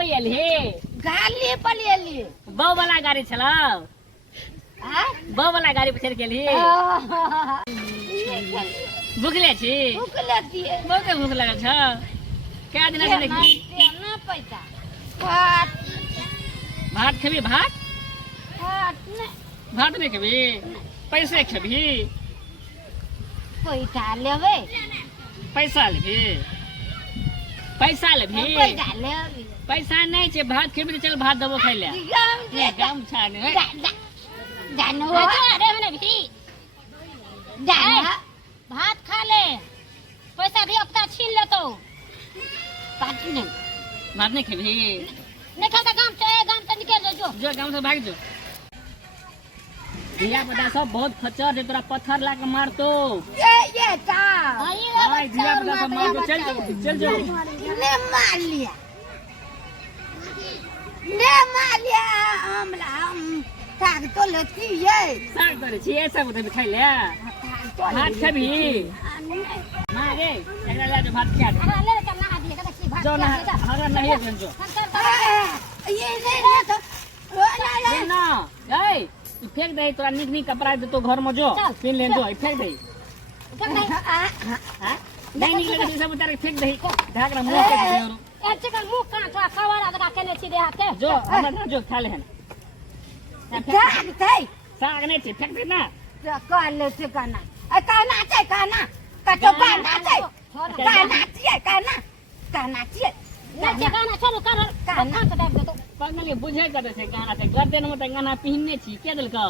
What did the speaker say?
पे एलिही गाली पर एलिए बौ वाला गाड़ी छलौ बौ वाला गाड़ी पर चढ़ के एलिही भूखले छी भूखले दिए बहुते भूख लगल छ क्या दिन से देखी ना पैसा भात भात खेबी भात नहीं भात नहीं खेबी पैसे खेबी पैसा लेवे पैसा लेबी पैसा लेबी पैसा लेवे पैसा नहीं छे भात खेबी तो चल भात देबो खाइ ले ये गम छा ने जानो अरे मैंने भी जानो भात खा ले पैसा भी अपना छीन ले तो भात नहीं भात नहीं खेबी नहीं खाता गांव से निकल जो जो गांव से भाग जो दिया पता सब बहुत खच्चर है तोरा पत्थर ला के मार तो ये ता हाय दिया पता सब मार तो चल जो ने मार लिया हमला हम साग तो लेती ये साग करे छी ऐसा बता खाइ ले भात खेबी मारे एकरा ले जो भात खा दे अरे ले चल नहा दिए कहता की भात जो ना हमरा नहीं है जो ये नहीं तो ये ना ए तू फेंक दे तोरा निक निक कपड़ा दे तो घर में जो पिन ले जो फेंक दे हां नहीं निक लगे सब उतार के फेंक दे ढाकना मुंह के दे ए चिकन मुंह कान तो खवारा दगा केने छी दे हाथे जो हमरा ना जो खा ले हन साग थे साग नहीं छे फेंक दे ना तो कान ले से काना ए काना छै काना कतो काना छै काना छै काना छै ना जे गाना चलो कर कान तो दाब दे तो पगली बुझे करे से गाना से गर्दन में त गाना पहनने छी के देलको